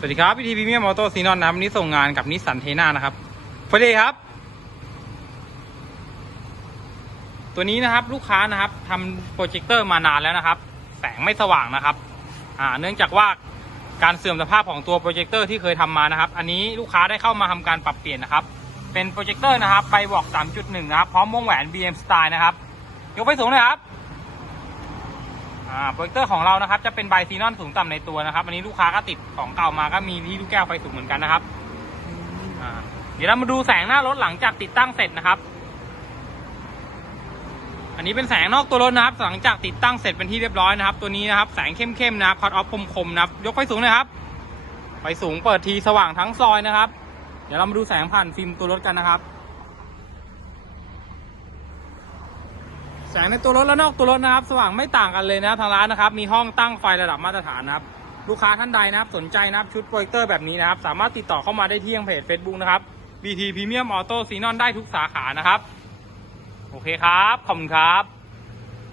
สวัสดีครับพี่ทีพีเมียมออโต้ซีนอนนะวันนี้ส่งงานกับนิสสันเทน่านะครับสวัสดีครับ ตัวนี้นะครับลูกค้านะครับทำโปรเจคเตอร์มานานแล้วนะครับ แสงไม่สว่างนะครับ อ่า เนื่องจากว่าการเสื่อมสภาพของตัวโปรเจคเตอร์ที่เคยทำมานะครับ อันนี้ลูกค้าได้เข้ามาทำการปรับเปลี่ยนนะครับ เป็นโปรเจคเตอร์นะครับไบอก3.1 นะครับ พร้อมวงแหวน BM Style นะครับ ยกไปสูงเลยครับ โปรเจคเตอร์ของเรานะครับจะเป็นไบซีนอนสูงต่ำในตัวนะครับอันนี้ลูกค้าก็ติดของเก่ามาก็มีที่ลูกแก้วไฟสูงเหมือนกันนะครับเดี๋ยวเรามาดูแสงหน้ารถหลังจากติดตั้งเสร็จนะครับ อันนี้เป็นแสงนอกตัวรถนะครับ หลังจากติดตั้งเสร็จเป็นที่เรียบร้อยนะครับ ตัวนี้นะครับแสงเข้มๆนะครับคัดออฟคมๆนะครับยกไฟสูงเลยครับไฟสูงเปิดทีสว่างทั้งซอยนะครับ เดี๋ยวเรามาดูแสงผ่านฟิล์มตัวรถกันนะครับ แส งในตัวรถและนอกตัวรถนะครับ สว่างไม่ต่างกันเลยนะครับทางร้านนะครับ มีห้องตั้งไฟระดับมาตรฐานนะครับ ลูกค้าท่านใดนะครับ สนใจนะครับชุดโปรเจคเตอร์แบบนี้นะครับ สามารถติดต่อเข้ามาได้ที่ยังเพจ Facebook นะครับ BT Premium Auto Xenon ได้ทุกสาขานะครับ โอเคครับ ขอบคุณครับ